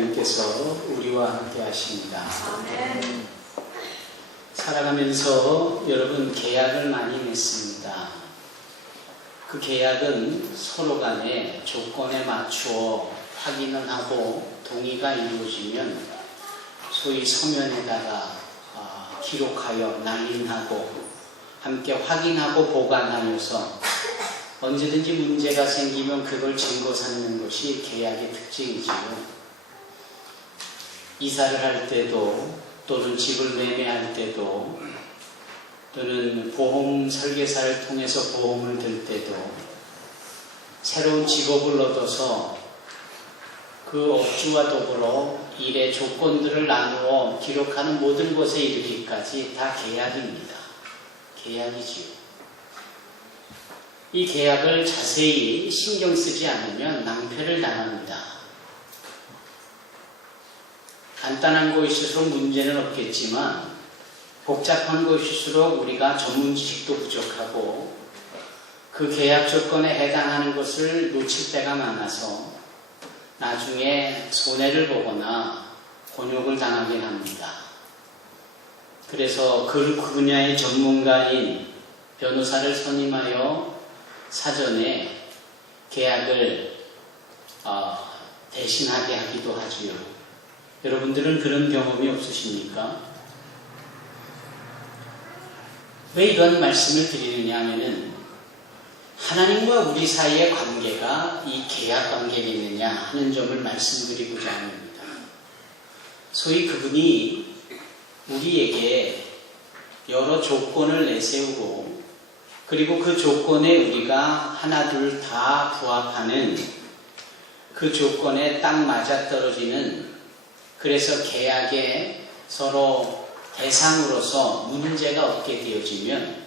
하나님께서 우리와 함께 하십니다. 살아가면서 여러분 계약을 많이 맺습니다. 그 계약은 서로 간에 조건에 맞추어 확인을 하고 동의가 이루어지면 소위 서면에다가 기록하여 낭인하고 함께 확인하고 보관하면서 언제든지 문제가 생기면 그걸 증거 삼는 것이 계약의 특징이지요. 이사를 할 때도 또는 집을 매매할 때도 또는 보험 설계사를 통해서 보험을 들 때도 새로운 직업을 얻어서 그 업주와 더불어 일의 조건들을 나누어 기록하는 모든 것에 이르기까지 다 계약입니다. 계약이지요. 이 계약을 자세히 신경 쓰지 않으면 낭패를 당합니다. 간단한 것일수록 문제는 없겠지만 복잡한 것일수록 우리가 전문 지식도 부족하고 그 계약 조건에 해당하는 것을 놓칠 때가 많아서 나중에 손해를 보거나 곤욕을 당하긴 합니다. 그래서 그 분야의 전문가인 변호사를 선임하여 사전에 계약을 대신하게 하기도 하지요. 여러분들은 그런 경험이 없으십니까? 왜 이런 말씀을 드리느냐 하면은 하나님과 우리 사이의 관계가 이 계약 관계겠느냐 하는 점을 말씀드리고자 합니다. 소위 그분이 우리에게 여러 조건을 내세우고 그리고 그 조건에 우리가 하나 둘 다 부합하는 그 조건에 딱 맞아떨어지는 그래서 계약에 서로 대상으로서 문제가 없게 되어지면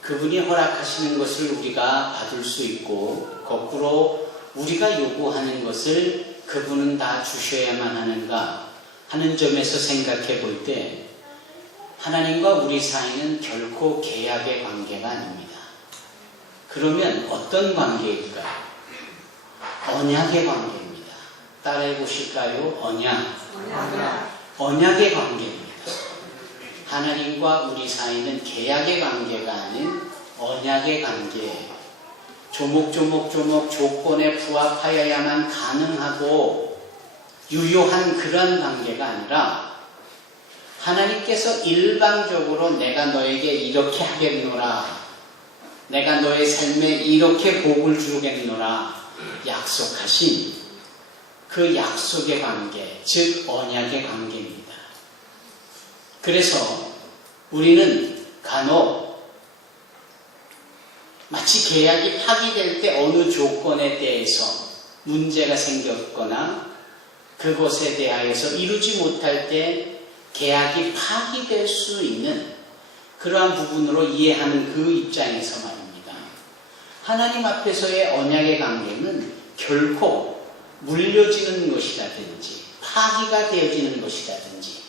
그분이 허락하시는 것을 우리가 받을 수 있고 거꾸로 우리가 요구하는 것을 그분은 다 주셔야만 하는가 하는 점에서 생각해 볼 때 하나님과 우리 사이는 결코 계약의 관계가 아닙니다. 그러면 어떤 관계일까요? 언약의 관계입니다. 따라해 보실까요? 언약의 관계입니다. 하나님과 우리 사이는 계약의 관계가 아닌 언약의 관계예요. 조목조목 조건에 부합하여야만 가능하고 유효한 그런 관계가 아니라 하나님께서 일방적으로 내가 너에게 이렇게 하겠노라, 내가 너의 삶에 이렇게 복을 주겠노라 약속하신 그 약속의 관계, 즉 언약의 관계입니다. 그래서 우리는 간혹 마치 계약이 파기될 때 어느 조건에 대해서 문제가 생겼거나 그것에 대하여서 이루지 못할 때 계약이 파기될 수 있는 그러한 부분으로 이해하는 그 입장에서 말입니다. 하나님 앞에서의 언약의 관계는 결코 물려지는 것이라든지 파기가 되어지는 것이라든지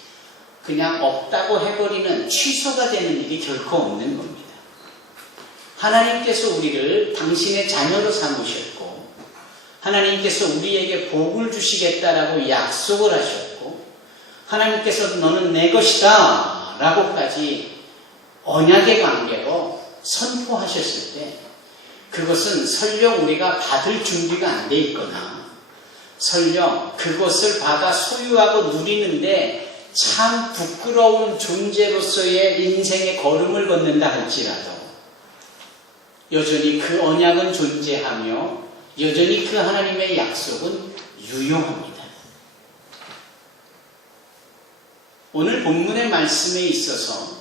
그냥 없다고 해버리는 취소가 되는 일이 결코 없는 겁니다. 하나님께서 우리를 당신의 자녀로 삼으셨고 하나님께서 우리에게 복을 주시겠다라고 약속을 하셨고 하나님께서 너는 내 것이다 라고까지 언약의 관계로 선포하셨을 때 그것은 설령 우리가 받을 준비가 안 돼 있거나 설령 그것을 받아 소유하고 누리는데 참 부끄러운 존재로서의 인생의 걸음을 걷는다 할지라도 여전히 그 언약은 존재하며 여전히 그 하나님의 약속은 유효합니다. 오늘 본문의 말씀에 있어서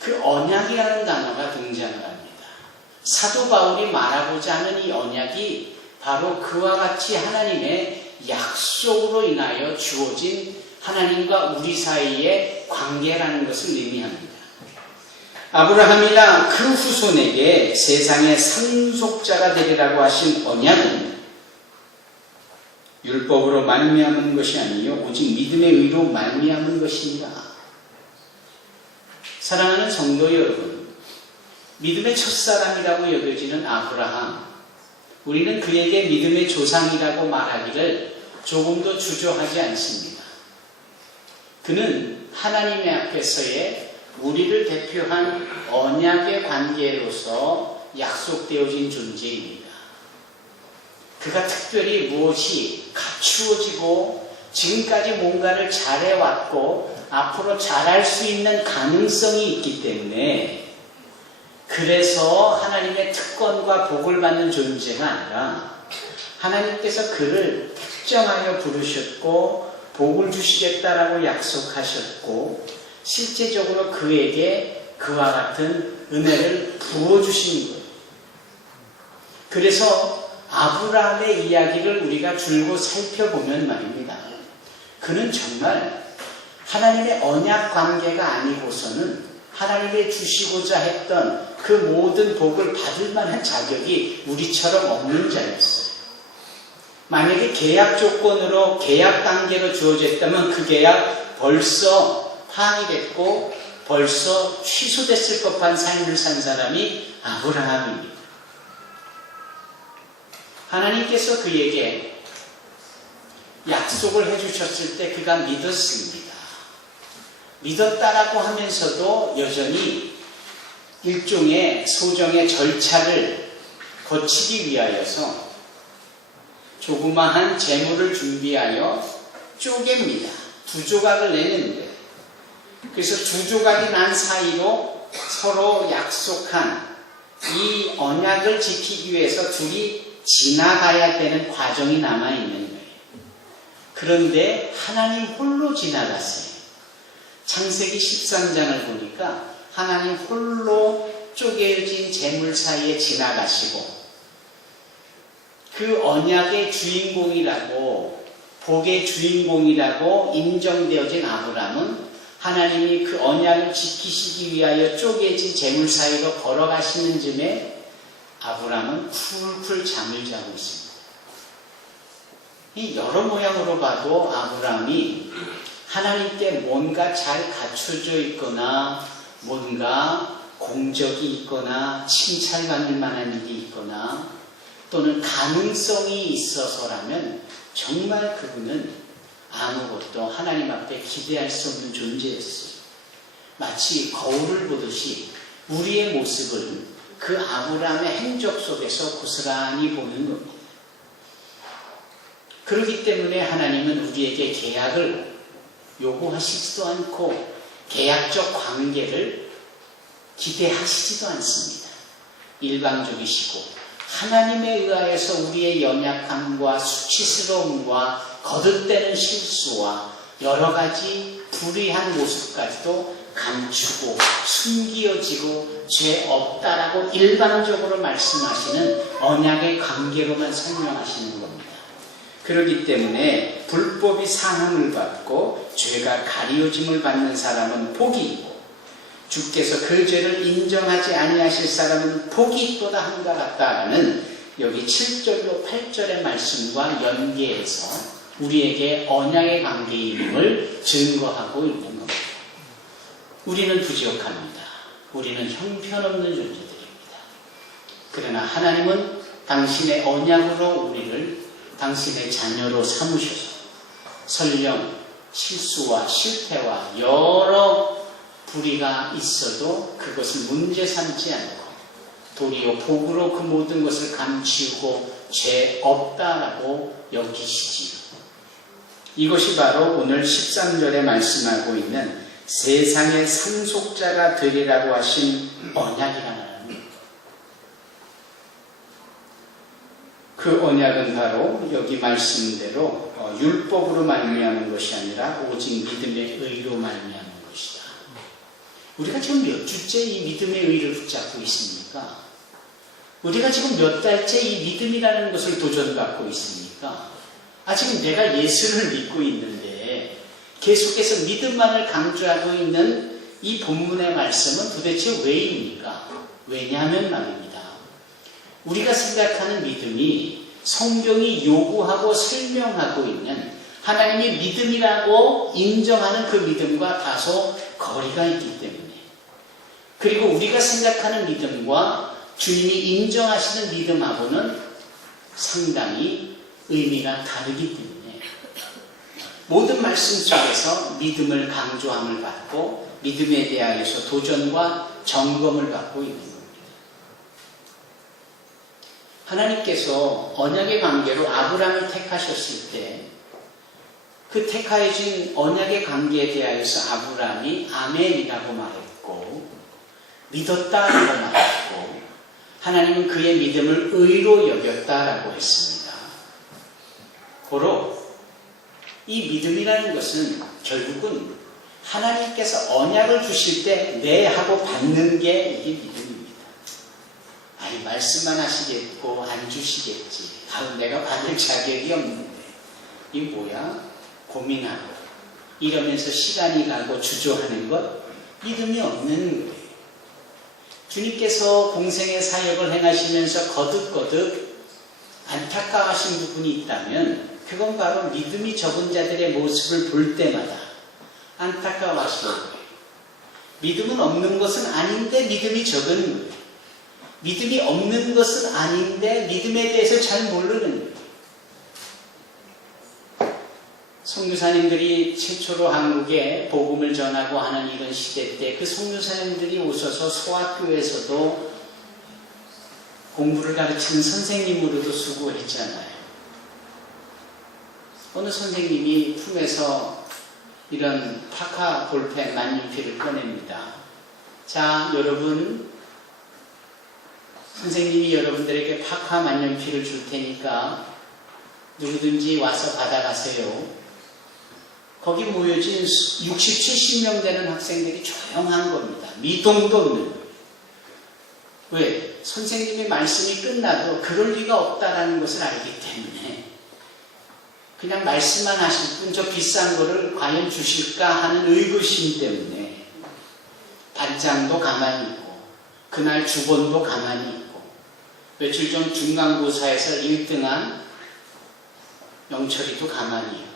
그 언약이라는 단어가 등장을 합니다. 사도 바울이 말하고자 하는 이 언약이 바로 그와 같이 하나님의 약속으로 인하여 주어진 하나님과 우리 사이의 관계라는 것을 의미합니다. 아브라함이나 그 후손에게 세상의 상속자가 되리라고 하신 언약은 율법으로 말미암은 것이 아니요 오직 믿음의 의로 말미암은 것입니다. 사랑하는 성도 여러분, 믿음의 첫사람이라고 여겨지는 아브라함, 우리는 그에게 믿음의 조상이라고 말하기를 조금도 주저하지 않습니다. 그는 하나님의 앞에서의 우리를 대표한 언약의 관계로서 약속되어진 존재입니다. 그가 특별히 무엇이 갖추어지고 지금까지 뭔가를 잘해왔고 앞으로 잘할 수 있는 가능성이 있기 때문에 그래서 하나님의 특권과 복을 받는 존재가 아니라 하나님께서 그를 특정하여 부르셨고 복을 주시겠다라고 약속하셨고 실제적으로 그에게 그와 같은 은혜를 부어주신 거예요. 그래서 아브라함의 이야기를 우리가 줄곧 살펴보면 말입니다. 그는 정말 하나님의 언약 관계가 아니고서는 하나님의 주시고자 했던 그 모든 복을 받을 만한 자격이 우리처럼 없는 자였어요. 만약에 계약 조건으로 계약 단계로 주어졌다면 그 계약 벌써 파기됐고 벌써 취소됐을 법한 삶을 산 사람이 아브라함입니다. 하나님께서 그에게 약속을 해주셨을 때 그가 믿었습니다. 믿었다라고 하면서도 여전히 일종의 소정의 절차를 거치기 위하여서 조그마한 재물을 준비하여 쪼갭니다. 2조각을 내는데 그래서 2조각이 난 사이로 서로 약속한 이 언약을 지키기 위해서 둘이 지나가야 되는 과정이 남아있는 거예요. 그런데 하나님 홀로 지나갔어요. 창세기 13장을 보니까 하나님 홀로 쪼개진 재물 사이에 지나가시고 그 언약의 주인공이라고 복의 주인공이라고 인정되어진 아브라함은 하나님이 그 언약을 지키시기 위하여 쪼개진 재물 사이로 걸어가시는 즈음에 아브라함은 쿨쿨 잠을 자고 있습니다. 이 여러 모양으로 봐도 아브라함이 하나님께 뭔가 잘 갖춰져 있거나 뭔가 공적이 있거나 칭찬받을 만한 일이 있거나 또는 가능성이 있어서라면 정말 그분은 아무것도 하나님 앞에 기대할 수 없는 존재였어요. 마치 거울을 보듯이 우리의 모습을 그 아브라함의 행적 속에서 고스란히 보는 겁니다. 그렇기 때문에 하나님은 우리에게 계약을 요구하시지도 않고 계약적 관계를 기대하시지도 않습니다. 일방적이시고 하나님에 의하여서 우리의 연약함과 수치스러움과 거듭되는 실수와 여러 가지 불의한 모습까지도 감추고 숨기어지고 죄 없다라고 일방적으로 말씀하시는 언약의 관계로만 설명하시는 겁니다. 그렇기 때문에 불법이 상함을 받고 죄가 가리워짐을 받는 사람은 복이 있고 주께서 그 죄를 인정하지 아니하실 사람은 복이 있도다 함과 같다라는 여기 7절로 8절의 말씀과 연계해서 우리에게 언약의 관계임을 증거하고 있는 겁니다. 우리는 부족합니다. 우리는 형편없는 존재들입니다. 그러나 하나님은 당신의 언약으로 우리를 당신의 자녀로 삼으셔서 설령 실수와 실패와 여러 불의가 있어도 그것을 문제 삼지 않고 도리어 복으로 그 모든 것을 감추고 죄 없다라고 여기시지요. 이것이 바로 오늘 13절에 말씀하고 있는 세상의 상속자가 되리라고 하신 언약이라는 그 언약은 바로 여기 말씀대로 율법으로 말미암은 것이 아니라 오직 믿음의 의로 말미암은 것이다. 우리가 지금 몇 주째 이 믿음의 의를 붙잡고 있습니까? 우리가 지금 몇 달째 이 믿음이라는 것을 도전받고 있습니까? 지금 내가 예수를 믿고 있는데 계속해서 믿음만을 강조하고 있는 이 본문의 말씀은 도대체 왜입니까? 왜냐하면 말입니다. 우리가 생각하는 믿음이 성경이 요구하고 설명하고 있는 하나님의 믿음이라고 인정하는 그 믿음과 다소 거리가 있기 때문에 그리고 우리가 생각하는 믿음과 주님이 인정하시는 믿음하고는 상당히 의미가 다르기 때문에 말씀 속에서 믿음을 강조함을 받고 믿음에 대하여서 도전과 점검을 받고 있는 겁니다. 하나님께서 언약의 관계로 아브라함을 택하셨을 때 그 택하여진 언약의 관계에 대하여서 아브라함이 아멘이라고 말했고 믿었다라고 말했고 하나님은 그의 믿음을 의로 여겼다라고 했습니다. 고로 이 믿음이라는 것은 결국은 하나님께서 언약을 주실 때 네 하고 받는 게 이게 믿음입니다. 아니 말씀만 하시겠고 안 주시겠지. 다음 내가 받을 자격이 없는데 이 뭐야? 고민하고 이러면서 시간이 가고 주저하는 것 믿음이 없는 거예요. 주님께서 공생의 사역을 행하시면서 거듭거듭 안타까워하신 부분이 있다면 그건 바로 믿음이 적은 자들의 모습을 볼 때마다 안타까워하시는 거예요. 믿음은 없는 것은 아닌데 믿음이 적은 거예요. 믿음이 없는 것은 아닌데 믿음에 대해서 잘 모르는 거예요. 선교사님들이 최초로 한국에 복음을 전하고 하는 이런 시대 때 그 선교사님들이 오셔서 소학교에서도 공부를 가르치는 선생님으로도 수고했잖아요. 어느 선생님이 품에서 이런 파카 볼펜 만년필을 꺼냅니다. 자, 여러분, 선생님이 여러분들에게 파카 만년필을 줄 테니까 누구든지 와서 받아가세요. 거기 모여진 60, 70명 되는 학생들이 조용한 겁니다. 미동도 없는 거예요. 왜? 선생님의 말씀이 끝나도 그럴 리가 없다라는 것을 알기 때문에 그냥 말씀만 하실 뿐 저 비싼 거를 과연 주실까 하는 의구심 때문에 반장도 가만히 있고 그날 주본도 가만히 있고 며칠 전 중간고사에서 1등한 영철이도 가만히 있고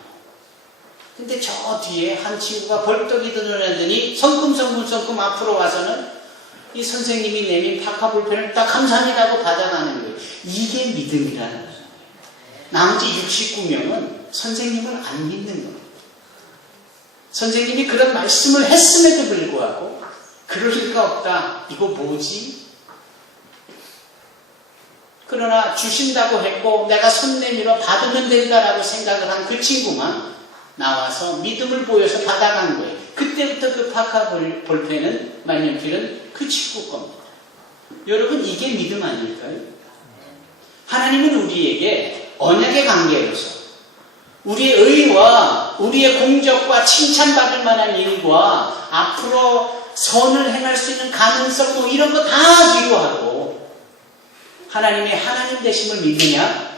근데 저 뒤에 한 친구가 벌떡이 드러나더니 성큼성큼 앞으로 와서는 이 선생님이 내민 파카 볼펜을 딱 감사합니다 하고 받아가는 거예요. 이게 믿음이라는 거예요. 나머지 69명은 선생님을 안 믿는 겁니다. 선생님이 그런 말씀을 했음에도 불구하고 그럴 리가 없다. 이거 뭐지? 그러나 주신다고 했고 내가 손 내밀어 받으면 된다라고 생각을 한 그 친구만 나와서 믿음을 보여서 받아간 거예요. 그때부터 그 파카 볼펜은 만년필은 그 친구 겁니다. 여러분 이게 믿음 아닐까요? 하나님은 우리에게 언약의 관계로서 우리의 의와 우리의 공적과 칭찬받을 만한 일과 앞으로 선을 행할 수 있는 가능성 뭐 이런 거 다 기도하고 하나님의 하나님 되심을 믿느냐?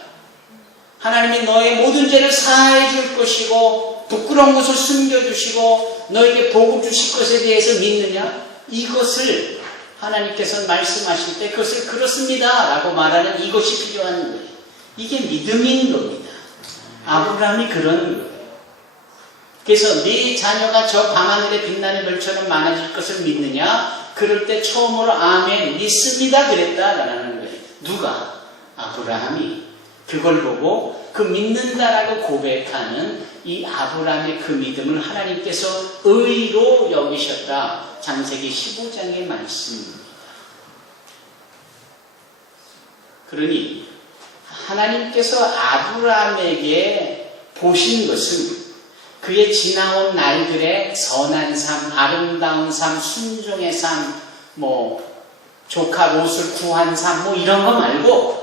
하나님이 너의 모든 죄를 사해 줄 것이고 부끄러운 것을 숨겨주시고 너에게 복을 주실 것에 대해서 믿느냐? 이것을 하나님께서 말씀하실 때 그것을 그렇습니다 라고 말하는 이것이 필요한 거예요. 이게 믿음인 겁니다. 아브라함이 그런 거예요. 그래서 네 자녀가 저 밤하늘에 빛나는 별처럼 많아질 것을 믿느냐? 그럴 때 처음으로 아멘 믿습니다 그랬다라는 거예요. 누가? 아브라함이. 그걸 보고 그 믿는다라고 고백하는 이 아브라함의 그 믿음을 하나님께서 의로 여기셨다. 창세기 15장의 말씀입니다. 그러니 하나님께서 아브라함에게 보신 것은 그의 지나온 날들의 선한 삶, 아름다운 삶, 순종의 삶, 조카 롯을 구한 삶, 이런 거 말고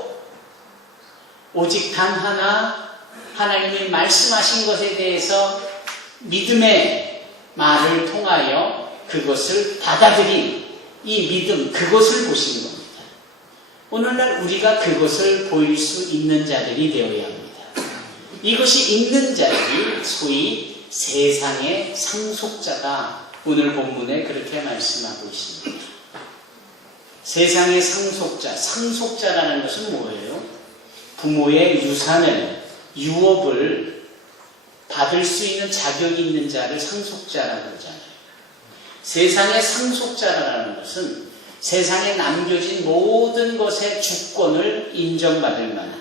오직 단 하나 하나님이 말씀하신 것에 대해서 믿음의 말을 통하여 그것을 받아들인 이 믿음, 그것을 보신 겁니다. 오늘날 우리가 그것을 보일 수 있는 자들이 되어야 합니다. 이것이 있는 자들이 소위 세상의 상속자다. 오늘 본문에 그렇게 말씀하고 있습니다. 세상의 상속자, 상속자라는 것은 뭐예요? 부모의 유산을, 유업을 받을 수 있는 자격이 있는 자를 상속자라고 그러잖아요. 세상의 상속자라는 것은 세상에 남겨진 모든 것의 주권을 인정받을 만한,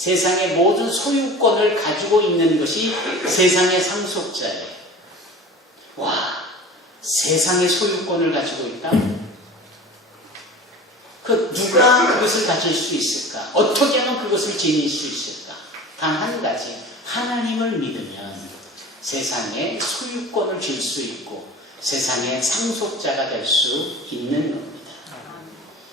세상의 모든 소유권을 가지고 있는 것이 세상의 상속자예요. 와, 세상의 소유권을 가지고 있다? 누가 그것을 가질 수 있을까? 어떻게 하면 그것을 지닐 수 있을까? 단 한 가지, 하나님을 믿으면 세상에 소유권을 줄 수 있고 세상의 상속자가 될 수 있는 겁니다.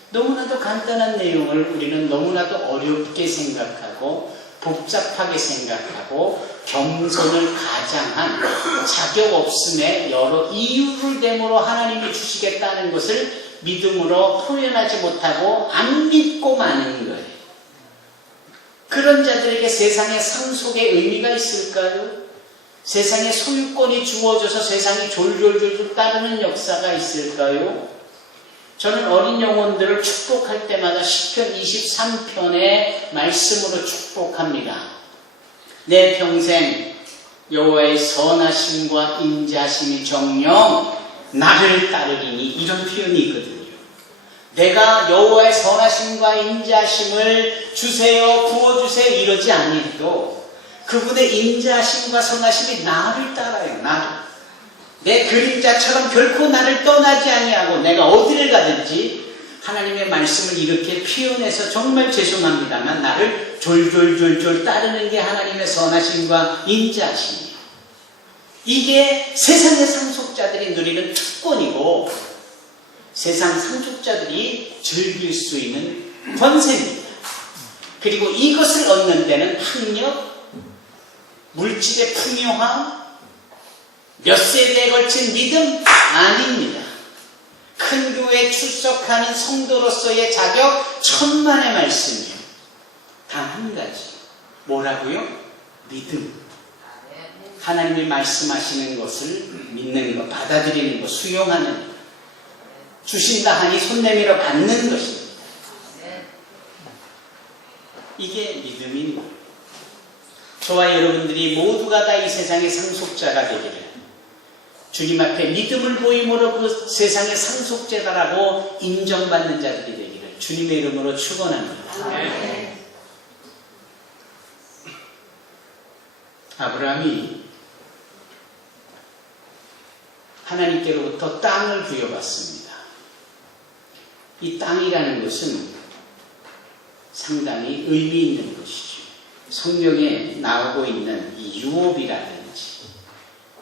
너무나도 간단한 내용을 우리는 너무나도 어렵게 생각하고 복잡하게 생각하고 겸손을 가장한 자격 없음의 여러 이유를 대모로 하나님이 주시겠다는 것을 믿음으로 표현하지 못하고 안 믿고 마는 거예요. 그런 자들에게 세상의 상속의 의미가 있을까요? 세상의 소유권이 주어져서 세상이 졸졸졸 따르는 역사가 있을까요? 저는 어린 영혼들을 축복할 때마다 시편 23편의 말씀으로 축복합니다. 내 평생 여호와의 선하심과 인자심이 정녕 나를 따르리니, 이런 표현이 있거든요. 내가 여호와의 선하심과 인자심을 주세요, 부어주세요 이러지 아니해도 그분의 인자심과 선하심이 나를 따라요. 나를. 내 그림자처럼 결코 나를 떠나지 아니하고 내가 어디를 가든지 하나님의 말씀을 이렇게 표현해서 정말 죄송합니다만 나를 졸졸졸졸 따르는 게 하나님의 선하심과 인자심이에요. 이게 세상의 상속자들이 누리는 특권이고 세상 상속자들이 즐길 수 있는 권세입니다. 그리고 이것을 얻는 데는 학력, 물질의 풍요함, 몇 세대에 걸친 믿음 아닙니다. 큰 교회에 출석하는 성도로서의 자격 천만의 말씀이에요. 단 한 가지. 뭐라고요? 믿음. 하나님이 말씀하시는 것을 믿는 것, 받아들이는 것, 수용하는 것. 주신다 하니 손 내밀어 받는 것입니다. 이게 믿음인 거예요. 저와 여러분들이 모두가 다 이 세상의 상속자가 되기를, 주님 앞에 믿음을 보임으로 그 세상의 상속자라고 인정받는 자들이 되기를 주님의 이름으로 축원합니다. 네. 아브라함이 하나님께로부터 땅을 부여받습니다. 이 땅이라는 것은 상당히 의미 있는 것이죠. 성경에 나오고 있는 이 유업이라든지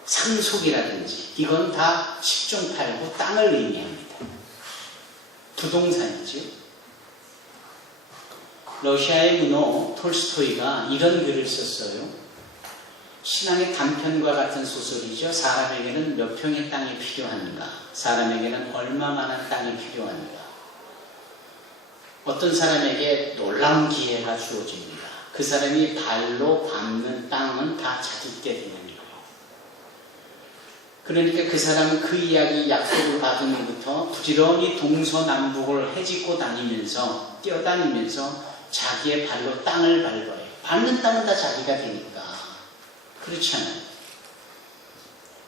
상속이라든지 이건 다 10종 8구 땅을 의미합니다. 부동산이죠. 러시아의 문호 톨스토이가 이런 글을 썼어요. 신앙의 단편과 같은 소설이죠. 사람에게는 몇 평의 땅이 필요한가? 사람에게는 얼마만한 땅이 필요한가? 어떤 사람에게 놀라운 기회가 주어집니다. 그 사람이 발로 밟는 땅은 다 자기께 되는 거예요. 그러니까 그 사람은 그 이야기 약속을 받은 후부터 부지런히 동서남북을 헤집고 다니면서 뛰어다니면서 자기의 발로 땅을 밟아요. 밟는 땅은 다 자기가 되니까. 그렇잖아요.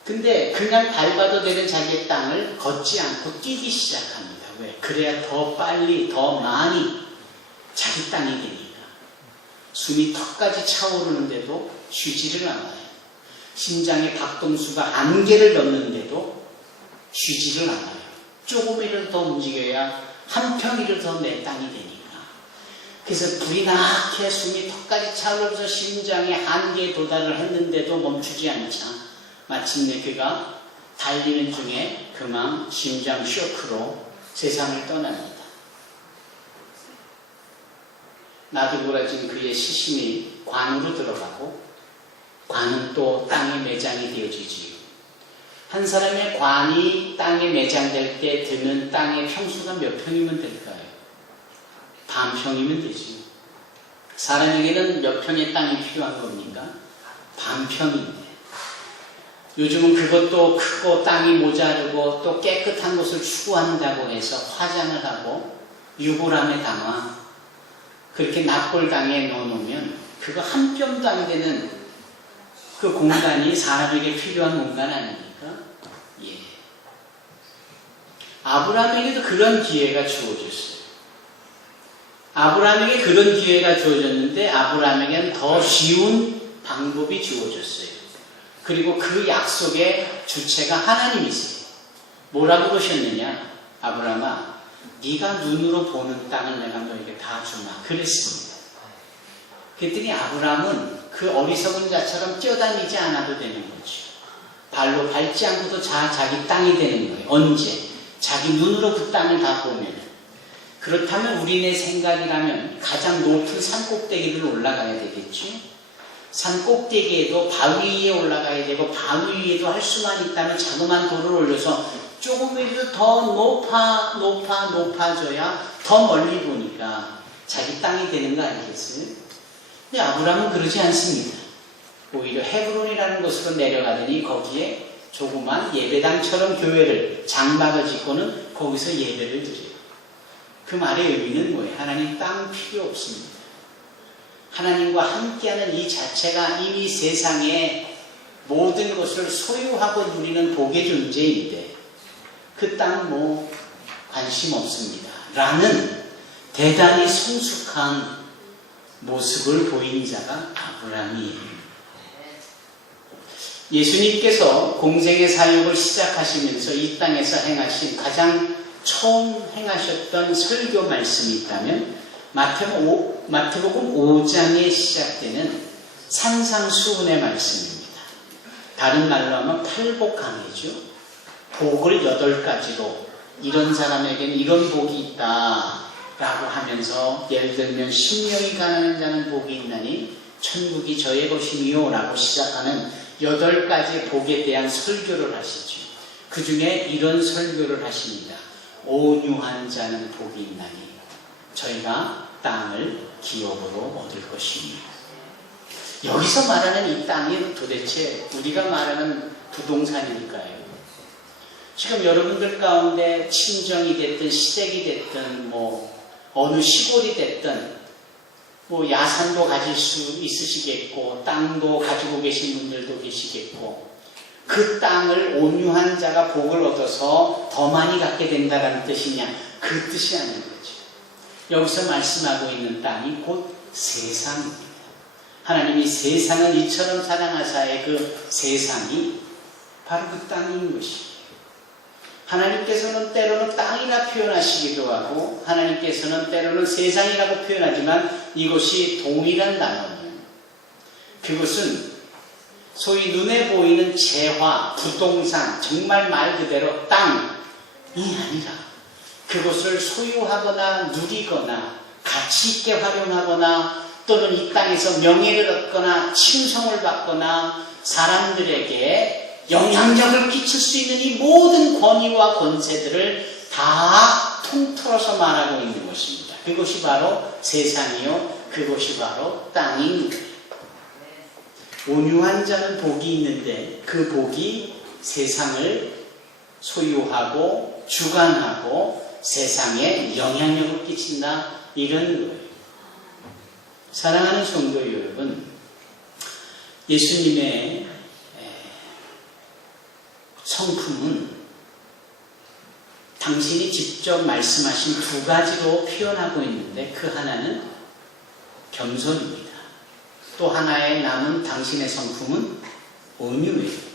근데 그냥 밟아도 되는 자기의 땅을 걷지 않고 뛰기 시작합니다. 왜? 그래야 더 빨리, 더 많이 자기 땅이 되니까. 숨이 턱까지 차오르는데도 쉬지를 않아요. 심장의 박동수가 안개를 넘는데도 쉬지를 않아요. 조금이라도 더 움직여야 한 평이라도 더 내 땅이 되니까. 그래서 불이 나게 숨이 턱까지 차오르면서 심장의 한계에 도달을 했는데도 멈추지 않자 마침내 그가 달리는 중에 그만 심장 쇼크로 세상을 떠납니다. 나들보라진 그의 시신이 관으로 들어가고 관은 또 땅에 매장이 되어지지요. 한 사람의 관이 땅에 매장될 때 드는 땅의 평수가 몇 평이면 될까요? 반 평이면 되지요. 사람에게는 몇 평의 땅이 필요한 겁니까? 반 평인데. 요즘은 그것도 크고 땅이 모자르고 또 깨끗한 곳을 추구한다고 해서 화장을 하고 유골함에 담아 그렇게 납골당에 넣어놓으면 그거 한 뼘도 안 되는 그 공간이 사람에게 필요한 공간 아닙니까? 예. 아브라함에게도 그런 기회가 주어졌어요. 아브라함에게 그런 기회가 주어졌는데 아브라함에게는 더 쉬운 방법이 주어졌어요. 그리고 그 약속의 주체가 하나님이세요. 뭐라고 그러셨느냐? 아브라함아, 네가 눈으로 보는 땅을 내가 너에게 다 주마. 그랬습니다. 그랬더니 아브라함은 그 어리석은 자처럼 뛰어다니지 않아도 되는 거죠. 발로 밟지 않고도 자기 땅이 되는 거예요. 언제? 자기 눈으로 그 땅을 다 보면. 그렇다면 우리네 생각이라면 가장 높은 산 꼭대기를 올라가야 되겠지. 산 꼭대기에도 바위 위에 올라가야 되고 바위 위에도 할 수만 있다면 자그마한 돌을 올려서 조금이라도 더 높아져야 더 멀리 보니까 자기 땅이 되는 거 아니겠어요? 근데 아브라함은 그러지 않습니다. 오히려 헤브론이라는 곳으로 내려가더니 거기에 조그만 예배당처럼 교회를 장막을 짓고는 거기서 예배를 드려요. 그 말의 의미는 뭐예요? 하나님 땅 필요 없습니다. 하나님과 함께하는 이 자체가 이미 세상의 모든 것을 소유하고 누리는 복의 존재인데 그 땅 뭐 관심 없습니다. 라는 대단히 성숙한 모습을 보인 자가 아브라함이에요. 예수님께서 공생의 사역을 시작하시면서 이 땅에서 행하신 가장 처음 행하셨던 설교 말씀이 있다면 마태복음 5장에 시작되는 산상수훈의 말씀입니다. 다른 말로 하면 팔복강해죠. 복을 8가지로 이런 사람에게는 이런 복이 있다 라고 하면서 예를 들면 심령이 가난한 자는 복이 있나니 천국이 저의 것이니요 라고 시작하는 8가지 복에 대한 설교를 하시죠. 그 중에 이런 설교를 하십니다. 온유한 자는 복이 있나니 저희가 땅을 기업으로 얻을 것입니다. 여기서 말하는 이 땅이 도대체 우리가 말하는 부동산일까요? 지금 여러분들 가운데 친정이 됐든 시댁이 됐든 어느 시골이 됐든 야산도 가질 수 있으시겠고 땅도 가지고 계신 분들도 계시겠고 그 땅을 온유한 자가 복을 얻어서 더 많이 갖게 된다는 뜻이냐? 그 뜻이 아닌 거죠. 여기서 말씀하고 있는 땅이 곧 세상입니다. 하나님이 세상을 이처럼 사랑하사의 그 세상이 바로 그 땅인 것이에요. 하나님께서는 때로는 땅이라 표현하시기도 하고 하나님께서는 때로는 세상이라고 표현하지만 이것이 동일한 단어예요. 그것은 소위 눈에 보이는 재화, 부동산, 정말 말 그대로 땅이 아니라 그것을 소유하거나 누리거나 가치 있게 활용하거나 또는 이 땅에서 명예를 얻거나 칭송을 받거나 사람들에게 영향력을 끼칠 수 있는 이 모든 권위와 권세들을 다 통틀어서 말하고 있는 것입니다. 그것이 바로 세상이요, 그것이 바로 땅인 거예요. 온유한 자는 복이 있는데 그 복이 세상을 소유하고 주관하고 세상에 영향력을 끼친다, 이런 거예요. 사랑하는 성도 여러분, 예수님의 성품은 당신이 직접 말씀하신 2가지로 표현하고 있는데 그 하나는 겸손입니다. 또 하나의 남은 당신의 성품은 온유예요.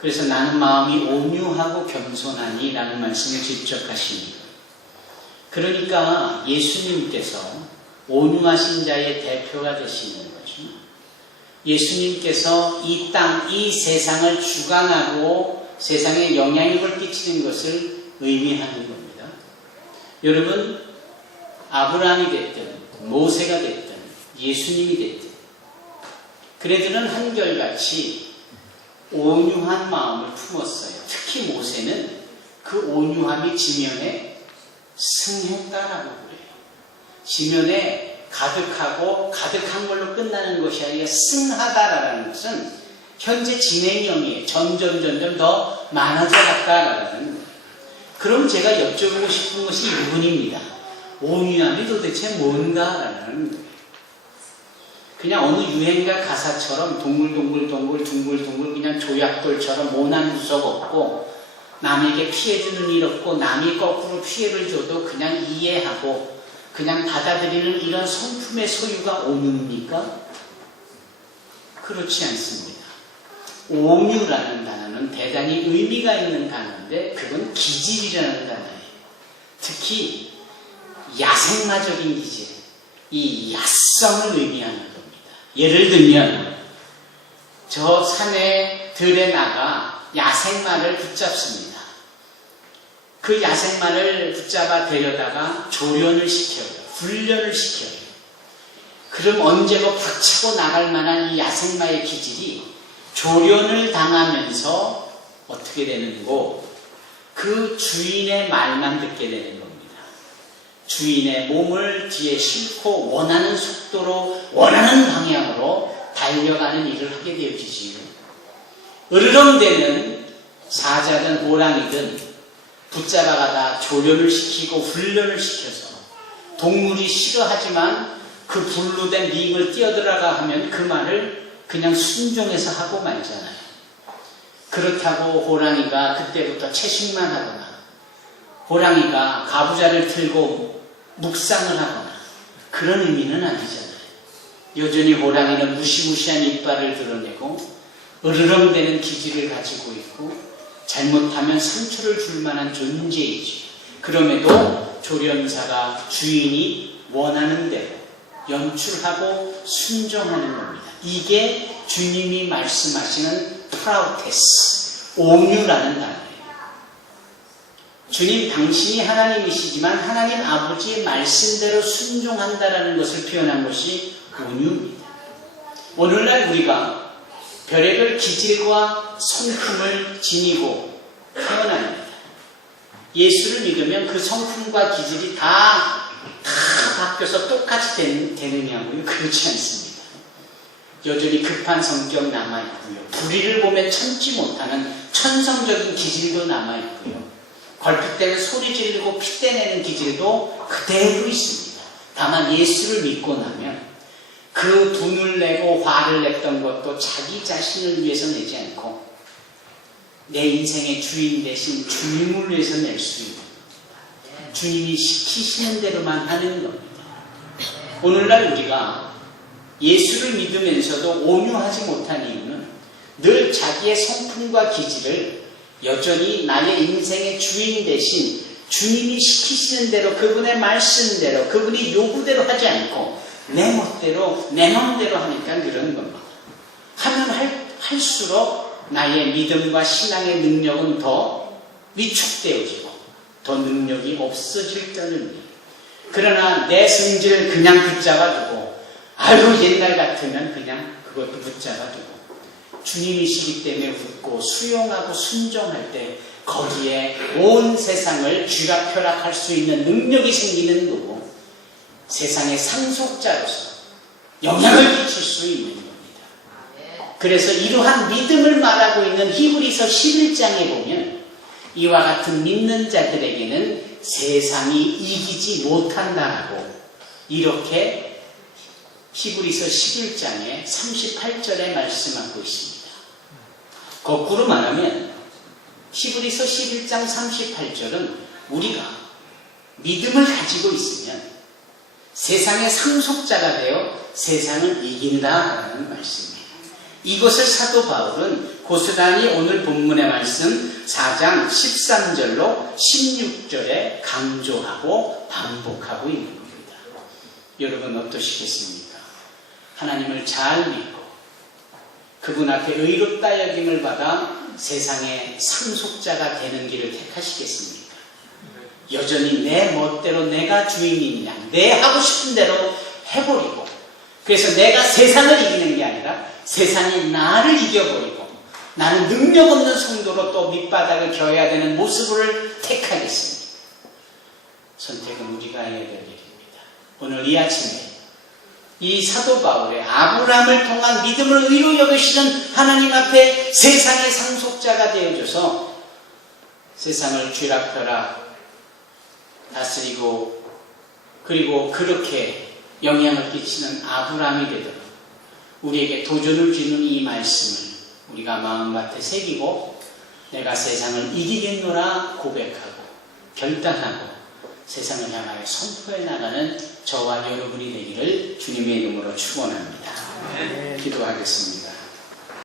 그래서 나는 마음이 온유하고 겸손하니 라는 말씀을 직접 하십니다. 그러니까 예수님께서 온유하신 자의 대표가 되시는 거죠. 예수님께서 이 땅, 이 세상을 주관하고 세상에 영향력을 끼치는 것을 의미하는 겁니다. 여러분, 아브라함이 됐든 모세가 됐든 예수님이 됐든 그들은 한결같이 온유한 마음을 품었어요. 특히 모세는 그 온유함이 지면에 승했다라고 그래요. 지면에 가득하고 가득한 걸로 끝나는 것이 아니라 승하다라는 것은 현재 진행형이에요. 점점 더 많아져 갔다라는 거예요. 그럼 제가 여쭤보고 싶은 것이 이 부분입니다. 온유함이 도대체 뭔가라는 거예요. 그냥 어느 유행가 가사처럼 둥글둥글 그냥 조약돌처럼 모난 구석 없고 남에게 피해주는 일 없고 남이 거꾸로 피해를 줘도 그냥 이해하고 그냥 받아들이는 이런 성품의 소유가 온유입니까? 그렇지 않습니다. 온유라는 단어는 대단히 의미가 있는 단어인데 그건 기질이라는 단어예요. 특히 야생마적인 기질, 이 야성을 의미하는 겁니다. 예를 들면 저 산에 들에 나가 야생마를 붙잡습니다. 그 야생마를 붙잡아 데려다가 조련을 시켜요. 훈련을 시켜요. 그럼 언제고 박치고 나갈 만한 이 야생마의 기질이 조련을 당하면서 어떻게 되는 거고 그 주인의 말만 듣게 되는 겁니다. 주인의 몸을 뒤에 싣고 원하는 속도로 원하는 방향으로 달려가는 일을 하게 되어지지요. 으르렁대는 사자든 호랑이든 붙잡아가다 조련을 시키고 훈련을 시켜서 동물이 싫어하지만 그 불로된 링을 뛰어들어가 하면 그 말을 그냥 순종해서 하고 말잖아요. 그렇다고 호랑이가 그때부터 채식만 하거나 호랑이가 가부좌를 들고 묵상을 하거나 그런 의미는 아니잖아요. 여전히 호랑이는 무시무시한 이빨을 드러내고 으르렁대는 기질을 가지고 있고 잘못하면 상처를 줄 만한 존재이지. 그럼에도 조련사가 주인이 원하는 대로 연출하고 순종하는 겁니다. 이게 주님이 말씀하시는 프라우테스, 온유라는 단어예요. 주님 당신이 하나님이시지만 하나님 아버지의 말씀대로 순종한다라는 것을 표현한 것이 온유입니다. 오늘날 우리가 별의별 기질과 성품을 지니고 태어납니다. 예수를 믿으면 그 성품과 기질이 다 바뀌어서 똑같이 되느냐고요? 그렇지 않습니다. 여전히 급한 성격 남아있고요. 불의를 보면 참지 못하는 천성적인 기질도 남아있고요. 걸핏대면 소리 지르고 핏대내는 기질도 그대로 있습니다. 다만 예수를 믿고 나면 그 분을 내고 화를 냈던 것도 자기 자신을 위해서 내지 않고 내 인생의 주인 대신 주님을 위해서 낼 수 있는 주님이 시키시는 대로만 하는 겁니다. 오늘날 우리가 예수를 믿으면서도 온유하지 못한 이유는 늘 자기의 성품과 기질을 여전히 나의 인생의 주인 대신 주님이 시키시는 대로 그분의 말씀대로 그분이 요구대로 하지 않고 내 멋대로 내 마음대로 하니까 그런 겁니다. 하면 할수록 나의 믿음과 신앙의 능력은 더 위축되어지고 더 능력이 없어질 때는 그러나 내 성질을 그냥 붙잡아두고 아유 옛날 같으면 그냥 그것도 붙잡아두고 주님이시기 때문에 웃고 수용하고 순종할 때 거기에 온 세상을 쥐락펴락할 수 있는 능력이 생기는 거고 세상의 상속자로서 영향을 끼칠 수 있는 겁니다. 그래서 이러한 믿음을 말하고 있는 히브리서 11장에 보면 이와 같은 믿는 자들에게는 세상이 이기지 못한다라고 이렇게 히브리서 11장의 38절에 말씀하고 있습니다. 거꾸로 말하면 히브리서 11장 38절은 우리가 믿음을 가지고 있으면 세상의 상속자가 되어 세상을 이긴다라는 말씀이에요. 이것을 사도 바울은 고스란히 오늘 본문의 말씀 4장 13절로 16절에 강조하고 반복하고 있는 겁니다. 여러분 어떠시겠습니까? 하나님을 잘 믿고 그분 앞에 의롭다 여김을 받아 세상의 상속자가 되는 길을 택하시겠습니까? 여전히 내 멋대로 내가 주인이냐 내 하고 싶은 대로 해버리고 그래서 내가 세상을 이기는 게 아니라 세상이 나를 이겨버리고 나는 능력 없는 성도로 또 밑바닥을 겨야 되는 모습을 택하겠습니다. 선택은 우리가 해야 될 일입니다. 오늘 이 아침에 이 사도 바울의 아브라함을 통한 믿음을 의로 여기시는 하나님 앞에 세상의 상속자가 되어줘서 세상을 쥐락펴락 다스리고 그리고 그렇게 영향을 끼치는 아브라함이 되도록 우리에게 도전을 주는 이 말씀을 우리가 마음밭에 새기고 내가 세상을 이기겠노라 고백하고 결단하고 세상을 향하여 선포해 나가는 저와 여러분이 되기를 주님의 이름으로 축원합니다. 기도하겠습니다.